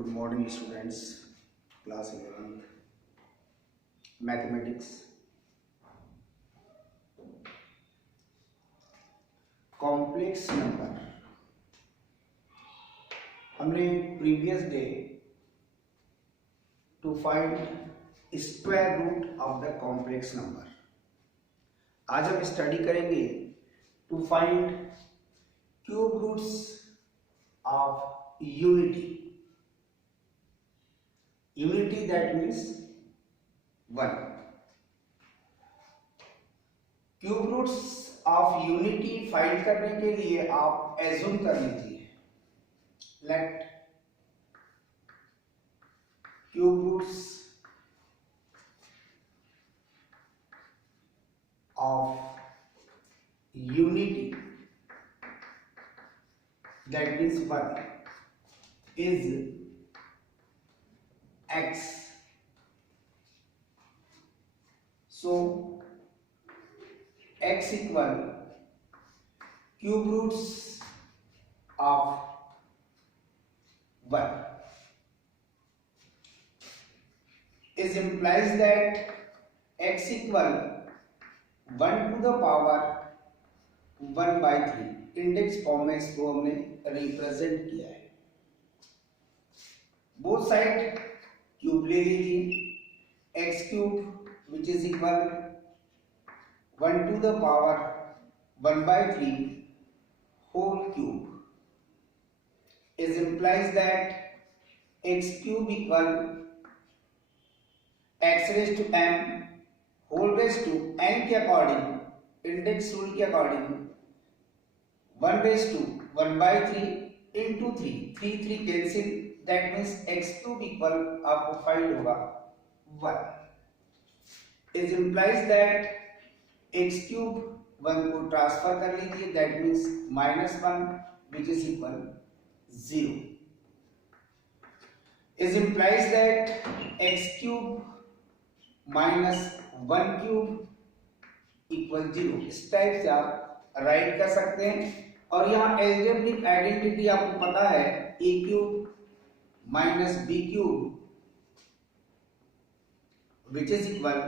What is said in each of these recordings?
Good morning, students. Class 11th Mathematics. Complex number. हमने previous day to find square root of the complex number. आज हम study करेंगे to find cube roots of unity. Unity that means 1. Cube roots of unity find करने के लिए आप assume कर लीजिए, let cube roots of unity that means 1 is x. So x equal cube roots of 1 is implies that x equal 1 to the power 1 by 3. Index form में इसको हमने represent किया है. बोथ साइड क्यूब ले लीजिए. X cube which is equal 1 to the power 1 by 3 whole cube is implies that x cube equal x raised to m whole raised to n के according index rule के according 1 raised to 1 by 3 into 3 cancel. That means x cube equal आपको find होगा 1. It implies that x cube 1 को transfer कर लीजिए. That means -1 which is equal 0. It implies that x cube minus 1 cube equal 0. इस type से आप write कर सकते हैं. और यहाँ एल्जेब्रिक आइडेंटिटी आपको पता है, a cube minus b cube which is equal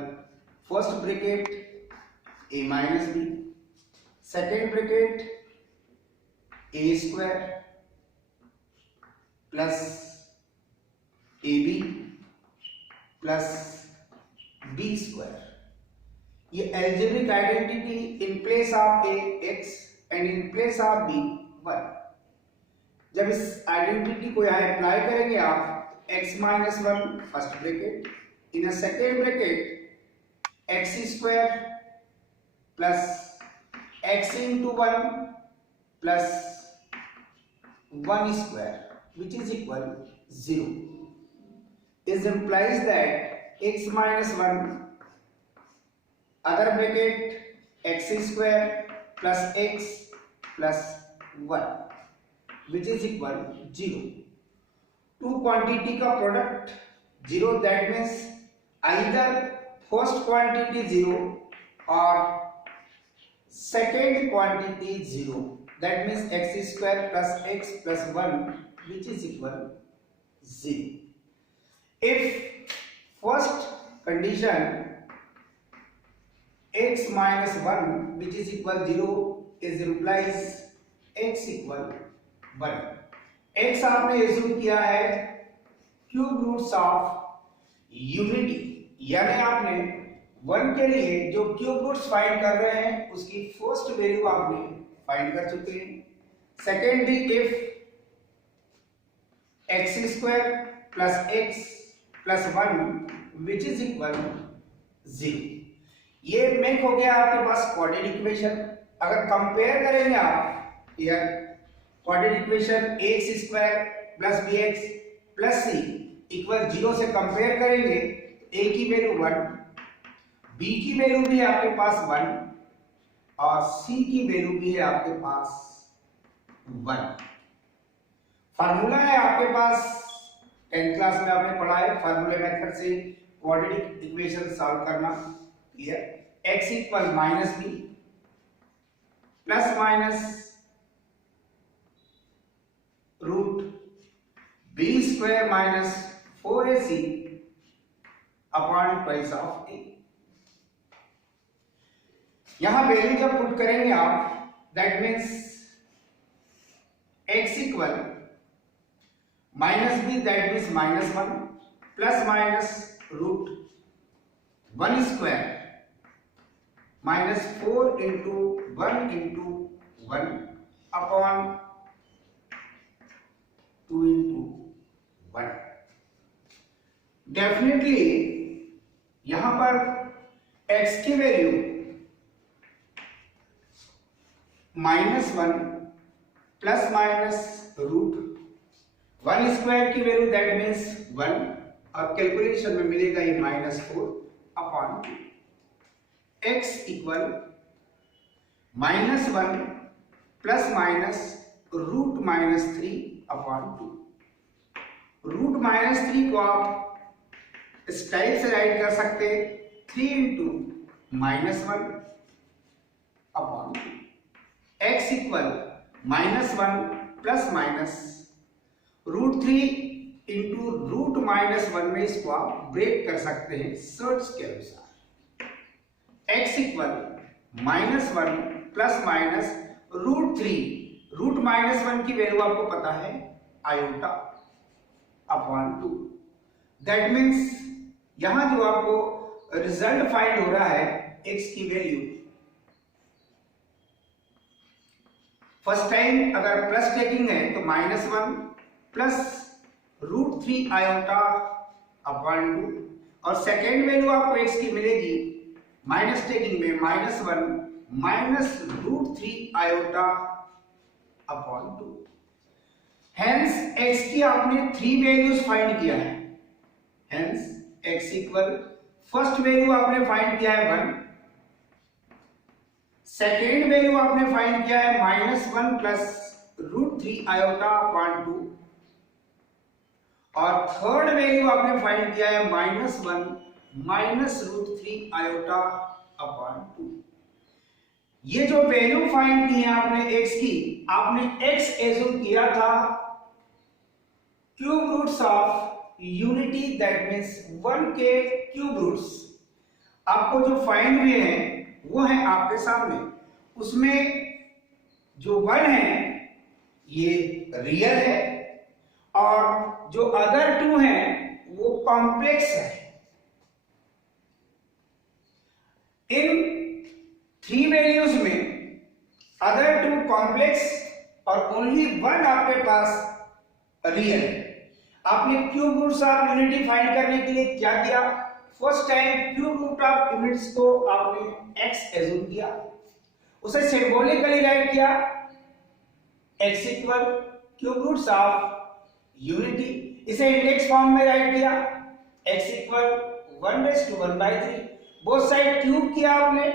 first bracket a minus b, second bracket a square plus ab plus b square. ये algebraic identity in place of a x and in place of b 1. जब इस identity को यहाँ apply करेंगे आप, x minus 1 first bracket in a second bracket x square plus x into 1 plus 1 square which is equal 0 is implies that x minus 1 other bracket x square plus x plus 1 which is equal 0. Two quantity का product 0. That means either first quantity 0 और second quantity 0. That means x square plus x plus 1 which is equal 0. if first condition x minus 1 which is equal 0 is implies x equal 1. x आपने assume किया है cube roots of unity, यानी आपने 1 के लिए जो cube roots find कर रहे हैं उसकी फर्स्ट वैल्यू आपने फाइंड कर चुके हैं. Secondly if x square plus x plus 1 which is equal 0. ये मेक हो गया आपके पास क्वाड्रेटिक इक्वेशन. अगर कंपेयर करेंगे आप यार quadratic equation x square plus b x plus c equal 0 से कंपेयर करेंगे, a की वैल्यू 1, b की वैल्यू भी है आपके पास 1 और c की वैल्यू भी है आपके पास 1. फार्मूला है आपके पास 10th क्लास में आपने पढ़ा है, फार्मूले मेथड से क्वाड्रेटिक इक्वेशन सॉल्व करना. Clear. x equal minus b plus minus root b square minus 4ac upon twice of a. यहां वैल्यू जब पुट करेंगे आप, that means x equal minus b, that means minus 1 plus minus root 1 square minus 4 into 1 into 1 upon 2 into 1। Definitely यहां पर x की value -1 plus minus root 1 square की value that means 1 और calculation में मिलेगा ये -4 upon 2। x equal -1 plus minus root -3 upon 2। Root -3 को आप इस टाइप से राइट कर सकते 3 into -1 upon 2। x equal -1 plus minus root 3 into root -1 में इसको आप ब्रेक कर सकते हैं सर्च के अनुसार। x equal -1 plus minus root 3, root -1 की वैल्यू आपको पता है आयोटा अपॉन 2। दैट मीन्स यहां जो आपको रिजल्ट फाइंड हो रहा है x की वैल्यू, फर्स्ट टाइम अगर प्लस टेकिंग है तो -1 प्लस रूट 3 आयोटा अपॉन 2, और सेकेंड वैल्यू आपको x की मिलेगी माइनस टेकिंग में -1 minus root 3 iota upon 2। Hence x की आपने 3 वैल्यूज फाइंड किया है। Hence x equal first value आपने फाइंड किया है 1, सेकेंड वैल्यू आपने फाइंड किया है -1 प्लस रूट 3 आयोटा अपॉन 2, और थर्ड वैल्यू आपने फाइंड किया है -1 माइनस रूट 3 आयोटा अपॉन 2। ये जो वैल्यू फाइंड की है आपने x की, आपने x एज्यूम किया था cube roots of unity, that means 1 के क्यूब रूट्स। आपको जो फाइंड हुए हैं वो है आपके सामने, उसमें जो 1 है ये रियल है और जो अदर 2 हैं वो कॉम्प्लेक्स है। इन 3 वैल्यूज में अदर 2 कॉम्प्लेक्स और ओनली 1 आपके पास रियल है। आपने cube roots of unity find करने के लिए क्या किया, first time cube root of units को आपने x एज्यूम किया, उसे सिंबॉलिकली राइट किया x equal cube roots of unity, इसे इंडेक्स फॉर्म में राइट किया x इक्वल 1/3, बोथ साइड क्यूब किया आपने।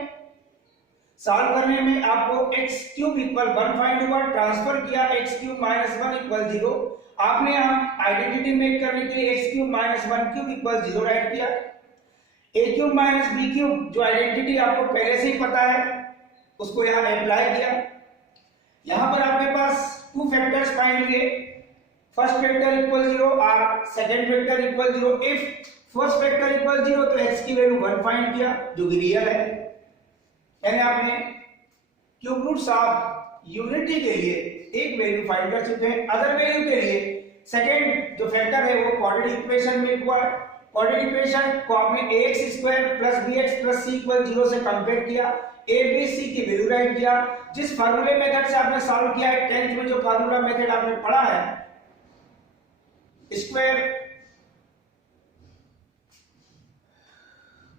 सॉल्व करने में आपको x क्यूब इक्वल 1 फाइंड हुआ, ट्रांसफर किया x क्यूब -1 इक्वल 0। आपने हम आइडेंटिटी मेक करने के लिए x cube -1 cube equal 0 right किया। a cube minus b cube जो आइडेंटिटी आपको पहले से ही पता है उसको यहां अप्लाई किया। यहां पर आपके पास 2 फैक्टर्स फाइंड हुए, फर्स्ट फैक्टर इक्वल 0 और second factor equal 0। If first factor equal 0 तो x की वैल्यू 1 फाइंड किया जो कि रियल है, यानी आपने क्यूब रूट्स ऑफ यूनिटी के लिए एक वैल्यू फाइंड कर चुके हैं। अदर वैल्यू के लिए सेकंड जो फैक्टर है वो क्वाड्रेटिक इक्वेशन में हुआ है। क्वाड्रेटिक इक्वेशन को आपने ax square plus bx plus c equal 0 से कंपेयर किया, a b c की वैल्यू राइट किया। जिस फार्मूले मेथड से आपने सॉल्व किया है 10th में जो फार्मूला मेथड आपने पढ़ा है, स्क्वायर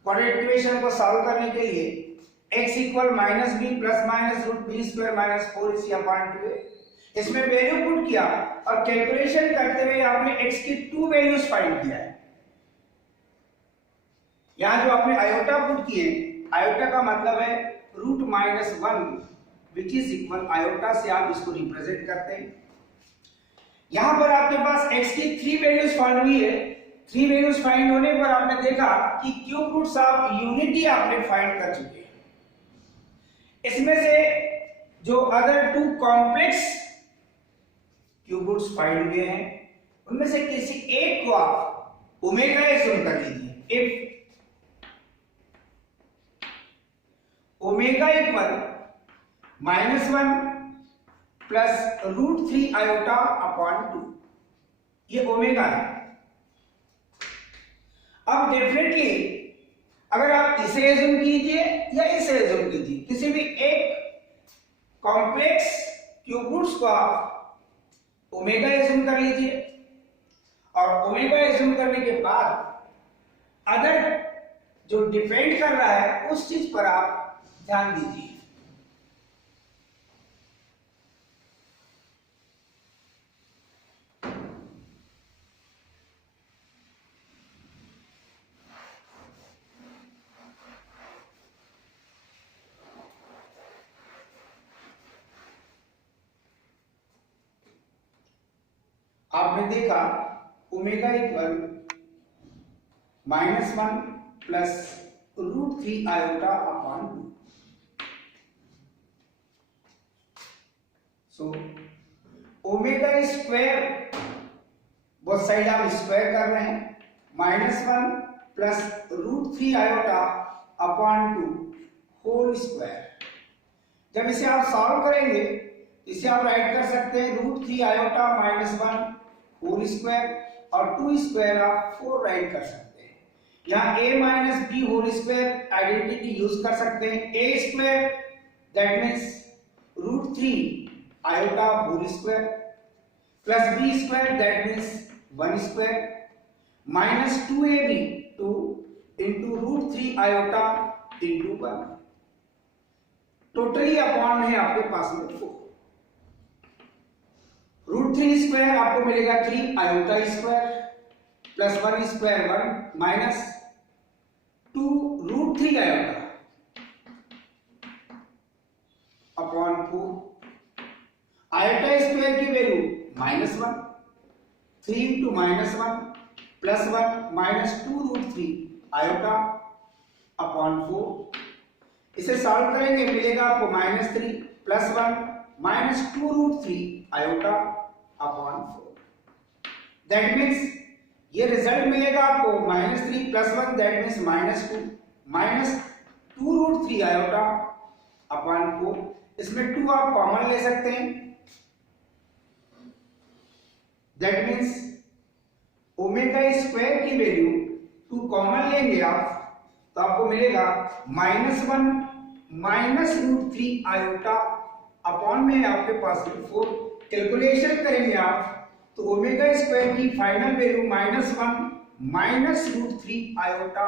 क्वाड्रेटिक इक्वेशन को सॉल्व करने के लिए x equal -b plus minus root b square minus 4ac upon 2a, इसमें वैल्यू पुट किया और कैलकुलेशन करते हुए आपने x की 2 वैल्यूज फाइंड किया है। यहां जो आपने आयोटा पुट किए, आयोटा का मतलब है root -1 which is equal iota से आप इसको रिप्रेजेंट करते हैं। यहां पर आपके पास x की 3 वैल्यूज फाइंड हुई है। 3 वैल्यूज फाइंड होने पर आपने देखा कि क्यूब रूट्स ऑफ यूनिटी आपने फाइंड कर चुके हैं। इसमें से जो other 2 complex cube roots find हुए हैं उनमें से किसी एक को आप ओमेगा एज्यूम कर लीजिए। If omega equal -1 plus √3 iota upon 2, ये ओमेगा है। अब डेफिनेटली अगर आप इसे एज्यूम कीजिए या इसे एज्यूम कीजिए, किसी भी एक कॉम्प्लेक्स क्यूब रूट्स को आप ओमेगा एज्यूम कर लीजिए, और ओमेगा एज्यूम करने के बाद अदर जो डिपेंड कर रहा है उस चीज पर आप ध्यान दीजिए। आपने देखा omega equal -1 plus √3 iota upon 2। So omega square, both side आप स्क्वायर कर रहे हैं, -1 plus √3 iota upon 2 whole square. जब इसे आप सॉल्व करेंगे इसे आप राइट कर सकते हैं √3 आयोटा -1 होल स्क्वायर, और 2 स्क्वायर आप 4 राइट कर सकते हैं। यहाँ a minus B whole square identity use कर सकते हैं। a square that means √3 iota whole square plus b square that means 1 square minus 2ab 2 into √3 iota into 1, totally upon है आपके पास में 4। √3 स्क्वायर आपको मिलेगा 3 iota square plus 1 square 1 minus 2 √3 iota upon 4। Iota square की value -1, 3 into -1 plus 1 minus 2 √3 iota upon 4। इसे solve करेंगे मिलेगा आपको -3 plus 1 minus 2 √3 iota upon 4। That means ये रिजल्ट मिलेगा आपको -3 plus 1 that means -2 minus 2 √3 iota upon 4। इसमें 2 आप कॉमन ले सकते हैं, दैट मीन्स ओमेगा स्क्वायर की वैल्यू 2 कॉमन लेंगे आप तो आपको मिलेगा -1 माइनस √3 आयोटा अपॉन में आपके पास 4। कैलकुलेशन करेंगे आप तो ओमेगा स्क्वायर की final value -1 minus √3 iota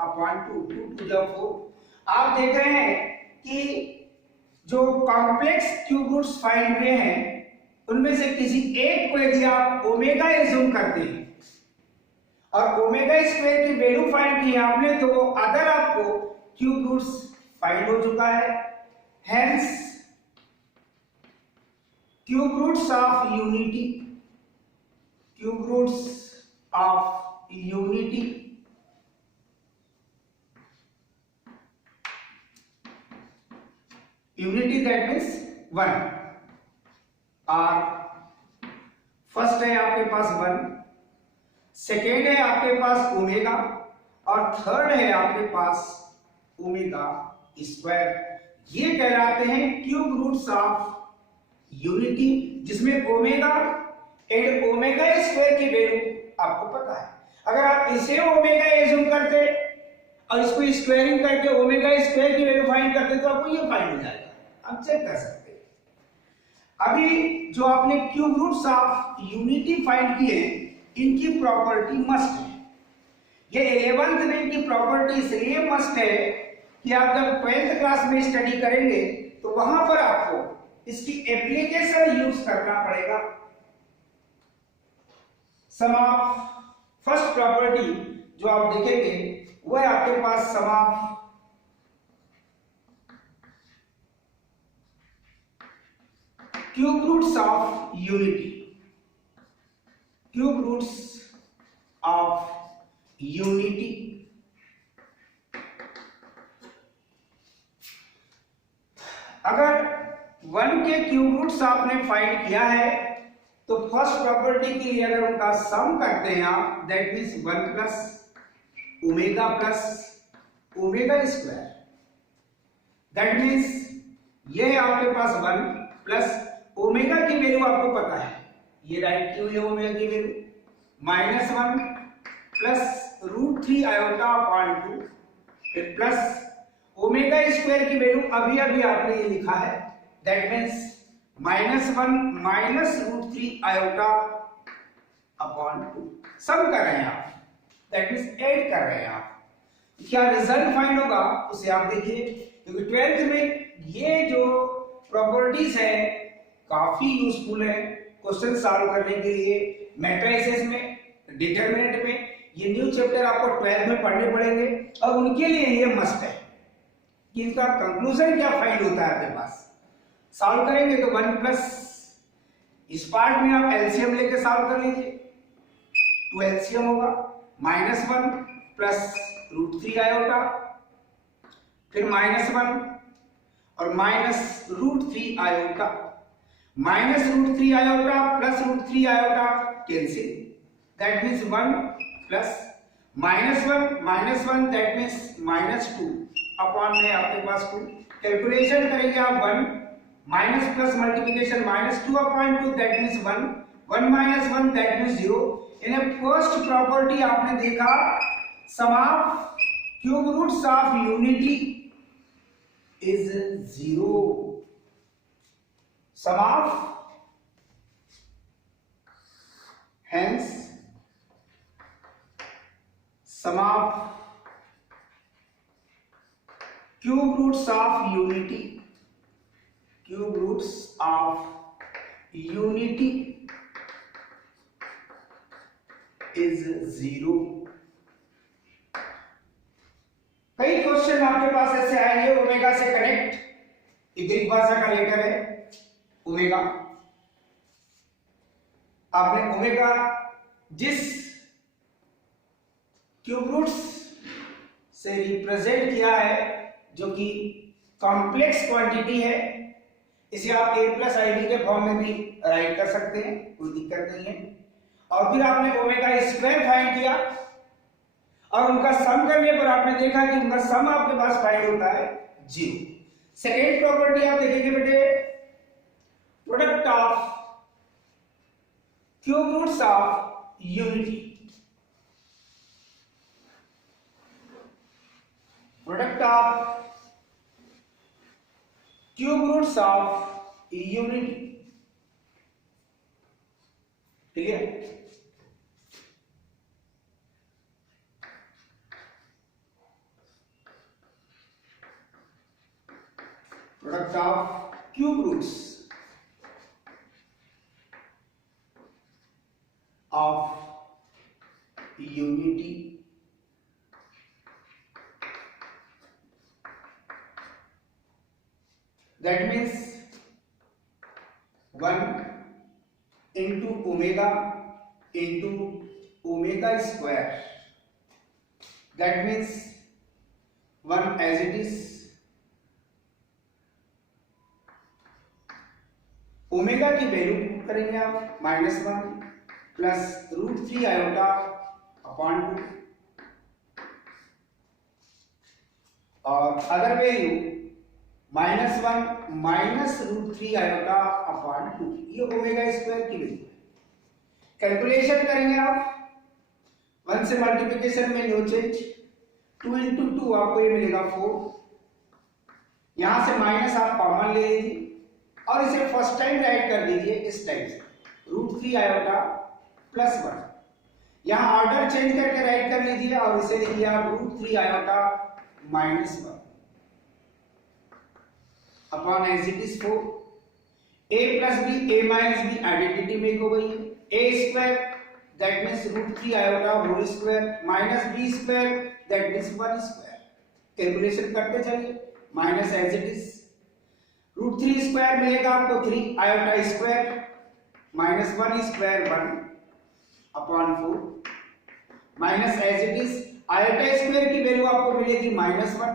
upon 2 2 to 4। आप देख रहे हैं कि जो कॉम्प्लेक्स क्यूब रूट्स फाइंड हुए हैं उनमें से किसी एक को यदि आप ओमेगा एज्यूम करते हैं और ओमेगा स्क्वायर की वैल्यू फाइंड की आपने तो वो अदर आपको क्यूब रूट्स फाइंड हो चुका है। Hence cube roots of unity, cube roots of unity unity that means 1 और फर्स्ट है आपके पास 1, सेकेंड है आपके पास ओमेगा और थर्ड है आपके पास ओमेगा स्क्वायर। ये कहलाते हैं क्यूब रूट्स ऑफ यूनिटी, जिसमें ओमेगा एंड ओमेगा स्क्वायर की वैल्यू आपको पता है। अगर आप इसे ओमेगा एज्यूम करते और इसको स्क्वायरिंग करके ओमेगा स्क्वायर की वैल्यू फाइंड करते तो आपको ये फाइंड हो जाएगा, आप चेक कर सकते हैं। अभी जो आपने cube roots of unity find किए इनकी प्रॉपर्टी मस्ट है। ये 11th में इनकी प्रॉपर्टी इसलिए मस्ट है कि आप जब 12th क्लास में स्टडी करेंगे तो वहां पर आपको इसकी एप्लीकेशन यूज करना पड़ेगा। सम ऑफ फर्स्ट प्रॉपर्टी जो आप देखेंगे वो है आपके पास sum of cube roots of unity, cube roots of unity. अगर 1 के क्यूब रूट्स आपने फाइंड किया है तो फर्स्ट प्रॉपर्टी के लिए अगर उनका सम करते हैं आप, that means 1 plus omega square, that means ये है आपके पास 1 प्लस ओमेगा की वैल्यू आपको पता है, ये राइट की हुई है ओमेगा की वैल्यू, -1 प्लस √3 आयोटा अपॉन 2, फिर प्लस ओमेगा स्क्वायर की वैल्यू अभी अभी आपने ये लिखा है, that means -1 minus √3 iota upon 2, सम कर रहे हैं आप, दैट मीन्स ऐड कर रहे हैं आप। क्या रिजल्ट फाइंड होगा उसे आप देखिए, क्योंकि 12th में ये जो प्रॉपर्टीज है काफी यूजफुल है क्वेश्चन सॉल्व करने के लिए, मैट्रिसेस में, डिटरमिनेंट में, ये न्यू चैप्टर आपको 12th में पढ़ने पड़ेंगे और उनके लिए ये मस्ट है कि इनका कंक्लूजन क्या फाइंड होता है आपके पास। सॉल्व करेंगे तो 1 प्लस, इस पार्ट में आप एलसीएम लेके सॉल्व कर लीजिए, 2 एलसीएम होगा, -1 प्लस √3 आयोटा, फिर -1 और minus √3 iota, -√3 iota plus √3 iota cancel, that means 1 plus -1 that means -2 upon में आपके पास 2, कैलकुलेशन करेंगे आप 1 माइनस प्लस मल्टीप्लिकेशन -2 अपॉन 2 that means 1 minus 1 that means 0। In first property आपने देखा sum of cube roots of unity is 0, sum of hence sum of cube roots of unity is 0। कई question आपके पास ऐसे आएंगे ओमेगा से कनेक्ट, ग्रीक भाषा का लेटर है ओमेगा, आपने ओमेगा जिस क्यूब रूट्स से रिप्रेजेंट किया है जो कि कॉम्प्लेक्स क्वांटिटी है, इसे आप a प्लस आई के फॉर्म में भी राइट कर सकते हैं, कोई दिक्कत नहीं है। और फिर आपने ओमेगा स्क्वायर फाइंड किया और उनका सम करने पर आपने देखा कि उनका सम आपके पास फाइंड होता है 0। सेकेंड प्रॉपर्टी आप देखेंगे बेटे, product of cube roots of unity, product of cube roots of unity, clear. Product of cube roots of unity that means 1 into omega square, that means 1 as it is, omega की value put करेंगे आप -1 plus √3 iota upon 2 और other value -1 minus √3 iota upon 2, ये omega square की value है। Calculation करेंगे आप 1 से मल्टीप्लिकेशन में नो चेंज, 2 into 2 आपको ये मिलेगा 4, यहां से माइनस आप कॉमन ले लीजिए और इसे फर्स्ट टाइम राइट कर दीजिए इस टाइप से, √3 आयोटा +1, यहां ऑर्डर चेंज करके राइट कर लीजिए और इसे लिखिए आप √3 iota -1 upon as it is 4, a plus b a minus b identity make हो गई है, a square that means √3 iota whole square minus b square that means 1 square. Calculation करते चलिए, minus as it is √3 square मिलेगा आपको 3 iota square minus 1 square 1 upon 4 minus as it is iota square की value आपको मिलेगी -1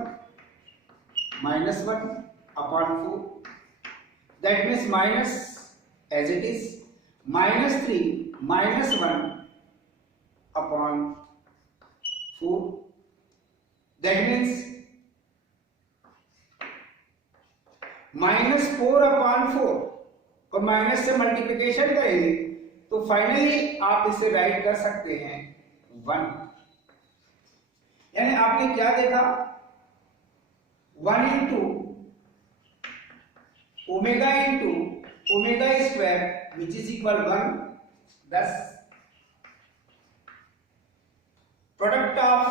upon 4 that means minus as it is -3 -1 upon 4, that means -4 upon 4 और minus से multiplication करेंगे तो फाइनली आप इसे राइट कर सकते हैं 1। यानी आपने क्या देखा, 1 into omega square which is equal 1, 10 product of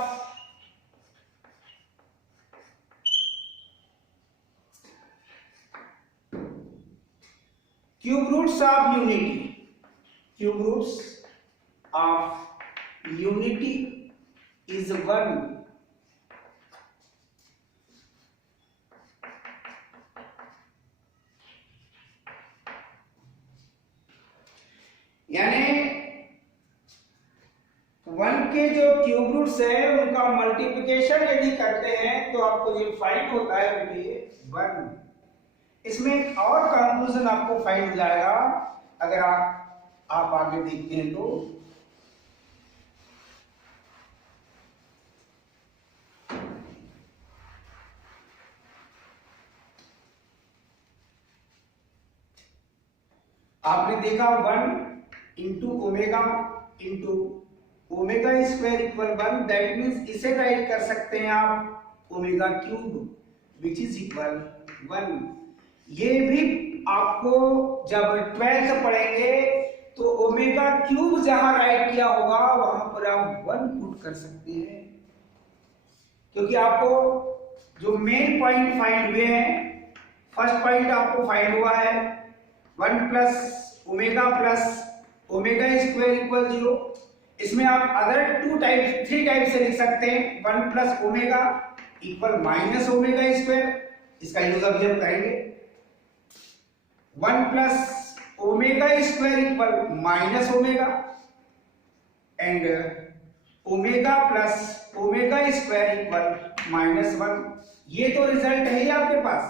cube roots of unity is 1। यानी 1 के जो क्यूब रूट्स है उनका मल्टीप्लिकेशन यदि करते हैं तो आपको ये फाइंड होता है 1। इसमें एक और कंक्लूजन आपको फाइंड हो जाएगा अगर आप आगे देखते हैं तो आपने देखा 1 into omega square equal 1, that means इसे राइट कर सकते हैं आप omega cube which is equal 1। ये भी आपको जब 12th पढ़ेंगे तो ओमेगा क्यूब जहां राइट किया होगा वहां पर आप 1 पुट कर सकते हैं, क्योंकि आपको जो मेन पॉइंट फाइंड हुए हैं, फर्स्ट पॉइंट आपको फाइंड हुआ है 1 प्लस ओमेगा स्क्वायर इक्वल 0। इसमें आप अदर 3 टाइप से लिख सकते हैं, 1 plus omega equal minus omega square, इसका यूज अभी हम करेंगे। 1 plus omega square equal minus omega and omega plus omega square equal -1। ये तो रिजल्ट है ही आपके पास।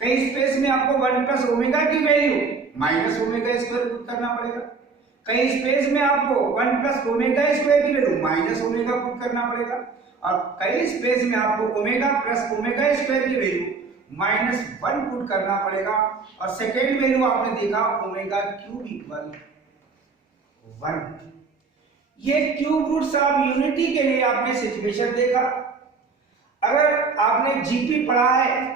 कई स्पेस में आपको 1 प्लस ओमेगा की value minus omega square put करना पड़ेगा, कई स्पेस में आपको 1 प्लस ओमेगा स्क्वायर की वैल्यू माइनस ओमेगा पुट करना पड़ेगा, और कई स्पेस में आपको ओमेगा प्लस ओमेगा स्क्वायर की वैल्यू -1 पुट करना पड़ेगा, और सेकेंड वैल्यू आपने देखा ओमेगा क्यूब इक्वल 1। ये क्यूब रूट्स ऑफ यूनिटी के लिए आपने सिचुएशन देखा। अगर आपने जीपी पढ़ा है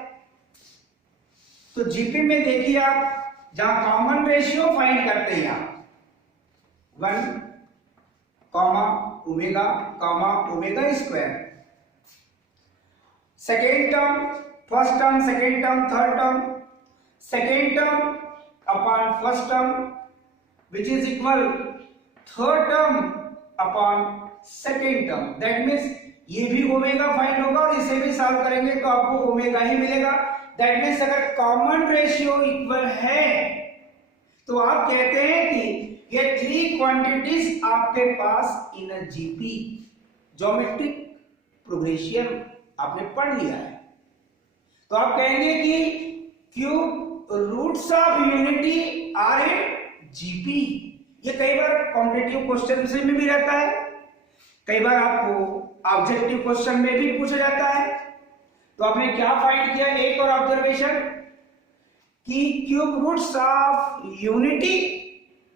तो जीपी में देखिए आप जहां कॉमन रेशियो फाइंड करते हैं आप 1 omega square, second term first term, second term third term, second term upon first term which is equal third term upon second term, that means ये भी ओमेगा फाइंड होगा और इसे भी सॉल्व करेंगे तो आपको ओमेगा ही मिलेगा। दैट मीन्स अगर कॉमन रेशियो इक्वल है तो आप कहते हैं कि ये 3 क्वांटिटीज आपके पास in a GP geometric progression आपने पढ़ लिया है, तो आप कहेंगे कि cube roots of unity are in GP. ये कई बार कॉम्पिटिटिव क्वेश्चन में भी रहता है, कई बार आपको ऑब्जेक्टिव क्वेश्चन में भी पूछा जाता है। तो आपने क्या फाइंड किया, एक और ऑब्जर्वेशन कि cube roots of unity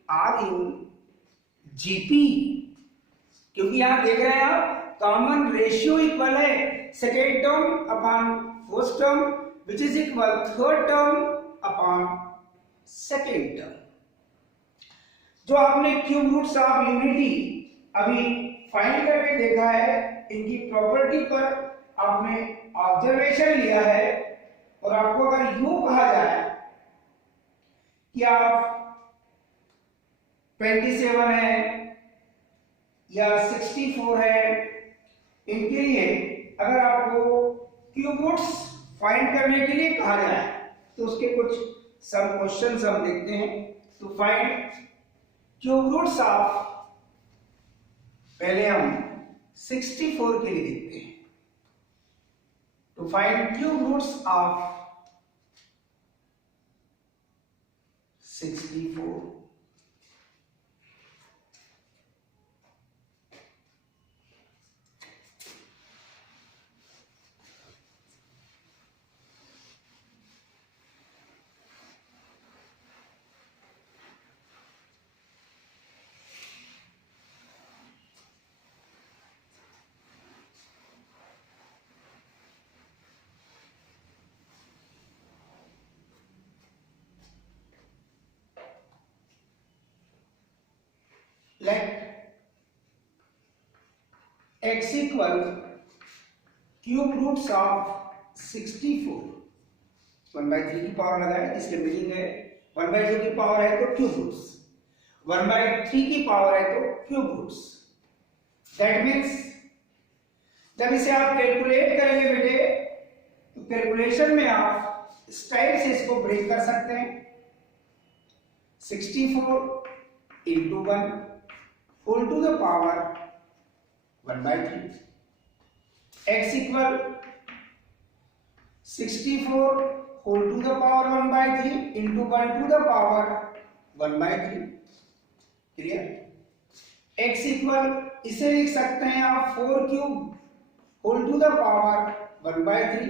are in GP, क्योंकि यहां देख रहे हैं आप कॉमन रेशियो इक्वल है second term upon first term which is equal third term upon second term. जो आपने क्यूब रूट्स ऑफ यूनिटी अभी फाइंड करके देखा है, इनकी प्रॉपर्टी पर आपने ऑब्जर्वेशन लिया है, और आपको अगर यूं कहा जाए कि आप 27 है या 64 है, इनके लिए अगर आपको क्यूब रूट्स फाइंड करने के लिए कहा जाए तो उसके कुछ सम क्वेश्चंस हम देखते हैं। तो फाइंड क्यूब रूट्स ऑफ, पहले हम 64 के लिए देखते हैं। To find cube roots of 64, let x equal cube roots of 64, 1/3 की पावर लगाए, इसके मीनिंग है 1/2 की पावर है तो क्यूब रूट्स, 1/3 की पावर है तो क्यूब रूट्स। दैट मीन्स जब इसे आप कैलकुलेट करेंगे बेटे तो कैलकुलेशन में आप इस टाइप से इसको ब्रेक कर सकते हैं। 64 into 1 whole to the power 1/3, x equal 64 whole to the power 1/3 into 1 to the power 1/3। Clear? x equal इसे लिख सकते हैं आप 4 cube whole to the power 1/3।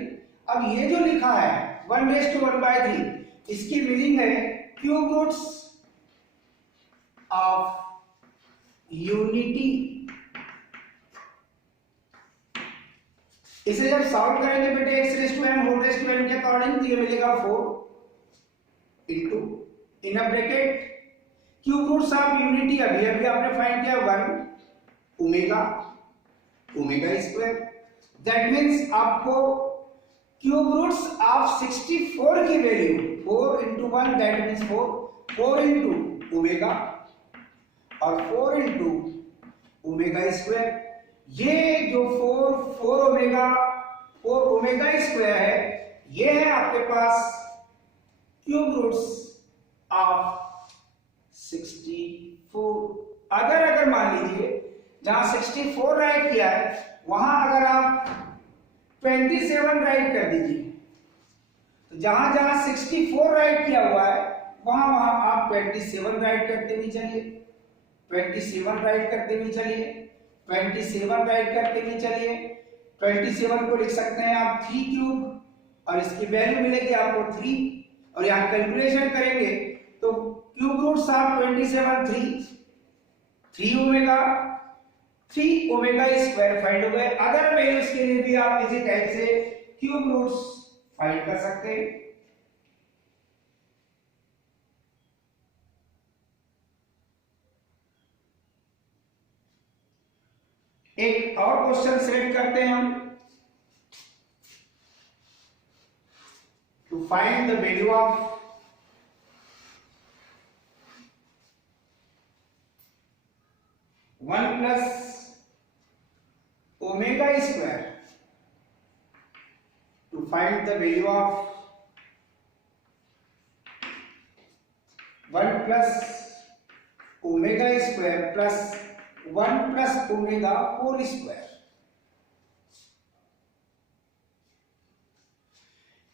अब ये जो लिखा है 1/1/3, इसकी मीनिंग है क्यूब रूट्स ऑफ यूनिटी। इसे जब सॉल्व करेंगे बेटे x⁻n होल n के अकॉर्डिंग तो ये मिलेगा 4 into in a bracket cube roots of unity. अभी अभी आपने फाइंड किया 1 ओमेगा स्क्वायर। दैट मीन्स आपको क्यूब रूट्स ऑफ 64 की value 4 into 1 that means 4 into omega और 4 इंटू ओमेगा स्क्वायर। ये जो 4 ओमेगा स्क्वायर है, ये है आपके पास क्यूब रूट्स ऑफ 64। अगर मान लीजिए जहां 64 राइट किया है वहां अगर आप 27 राइट कर दीजिए, तो जहां जहां 64 राइट किया हुआ है वहां वहां आप 27 राइट करते भी चलिए, 27 राइट करते भी चलिए, 27 राइट करते भी चलिए। 27 को लिख सकते हैं आप 3 क्यूब और इसकी वैल्यू मिलेगी आपको 3, और यहां कैलकुलेशन करेंगे तो cube roots of 27 3 omega square find हो गए। अदर वैल्यूज के लिए भी आप इसी टाइप से क्यूब रूट्स फाइंड कर सकते हैं। एक और क्वेश्चन सेलेक्ट करते हैं हम। To find the value of one plus omega square, to find the value of 1 plus omega square plus 1 plus omega whole square.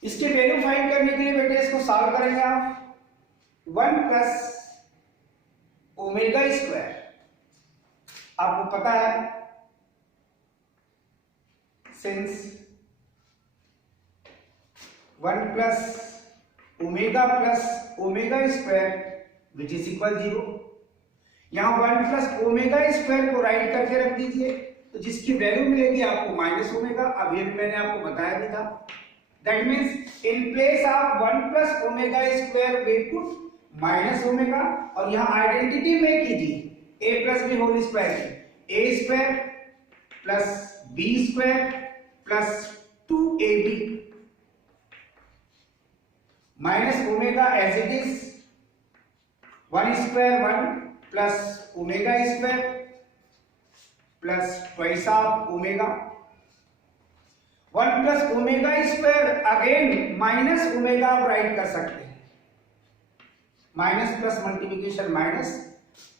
इसके वैल्यू फाइंड करने के लिए बेटे इसको सॉल्व करेंगे आप। 1 प्लस ओमेगा स्क्वायर आपको पता है since 1 plus omega square which is equal 0। यहां 1 प्लस ओमेगा स्क्वायर को राइट करके रख दीजिए, तो जिसकी वैल्यू मिलेगी आपको माइनस ओमेगा। अभी भी मैंने आपको बताया भी था। That means in place of 1 plus omega square we put minus omega, और यहां आइडेंटिटी में कीजिए a plus b whole square की, a square plus b square plus 2ab minus omega as it is 1 square 1 plus omega square plus twice of omega. 1 plus omega square again minus omega आप write कर सकते हैं, minus plus multiplication minus,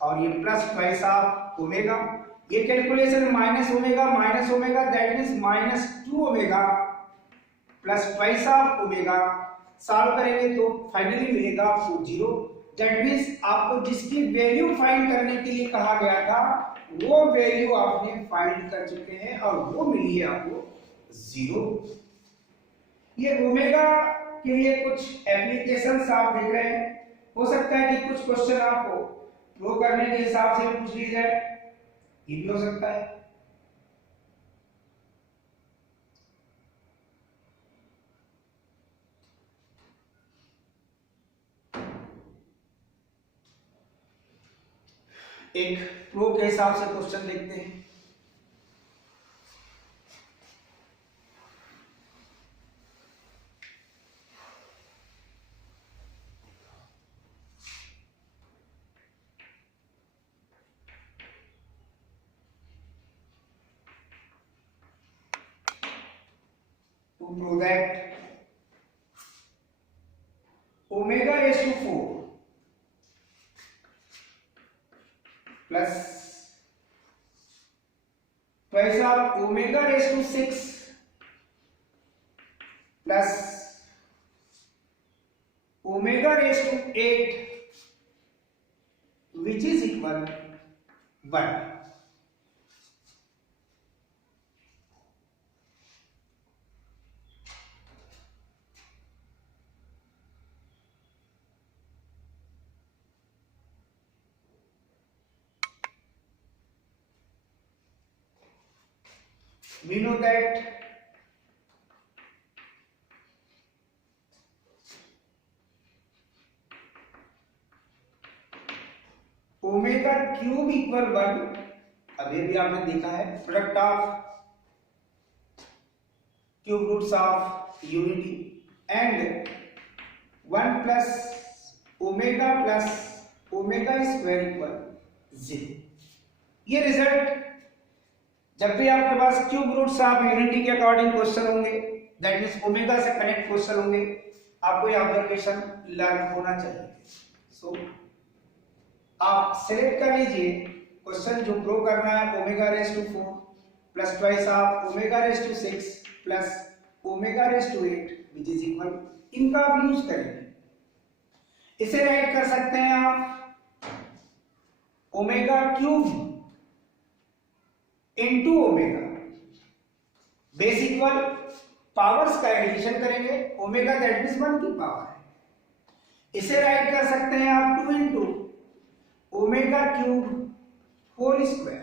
और ये plus twice of omega. ये calculation minus omega that means minus 2 omega plus twice of omega solve करेंगे तो finally मिलेगा आपको 0। दैट मीन्स आपको जिसकी वैल्यू फाइंड करने के लिए कहा गया था वो वैल्यू आपने फाइंड कर चुके हैं और वो मिली है आपको 0। ये ओमेगा के लिए कुछ एप्लीकेशंस आप देख रहे हैं। हो सकता है कि कुछ क्वेश्चन आपको प्रूव करने के हिसाब से पूछ ली जाए, ये भी हो सकता है। एक प्रो के हिसाब से क्वेश्चन देखते हैं। To prove that omega raised to 4 plus twice of omega raised to 6 plus omega raised to 8 which is equal 1. We know that omega cube equal 1, अभी भी आपने देखा है, product of cube roots of unity and 1 plus omega square equal 0। ये result जब भी आपके पास क्यूब रूट्स ऑफ यूनिटी के अकॉर्डिंग क्वेश्चन होंगे, दैट मींस ओमेगा से कनेक्ट क्वेश्चन होंगे, आपको ये ऑब्जर्वेशन लर्न होना चाहिए। सो आप सेलेक्ट कर लीजिए क्वेश्चन जो प्रूव करना है, omega raise to 4 plus twice of omega raise to 6 plus omega raise to 8 which is equal, इनका आप यूज करेंगे। इसे राइट कर सकते हैं आप omega cube into omega, base equal powers का एडिशन करेंगे, ओमेगा दैट मींस 1 की पावर है। इसे राइट कर सकते हैं आप 2 into omega cube whole square,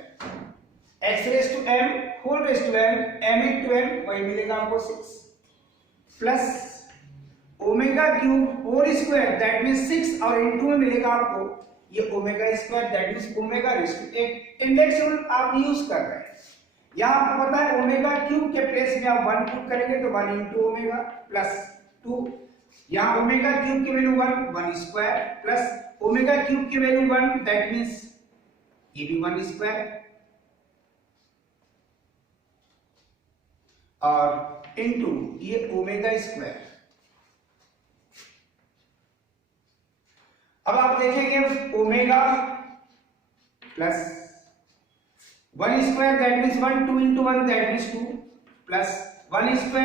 X raise to M whole raise to M, M into M वही मिलेगा आपको 6 plus omega cube whole square that means 6 और इनटू में मिलेगा आपको ये omega square that means omega raise to 8। Index rule use यूज कर रहे हैं। यहां आपको पता है ओमेगा क्यूब के प्लेस में आप 1 पुट करेंगे तो 1 इनटू ओमेगा प्लस 2, यहां ओमेगा क्यूब की value 1 square plus omega cube की वैल्यू 1 दैट मींस ये भी 1 स्क्वायर और इनटू ये ओमेगा स्क्वायर। अब आप देखेंगे omega plus 1 square that means 1, 2 into 1 that means 2 plus 1 square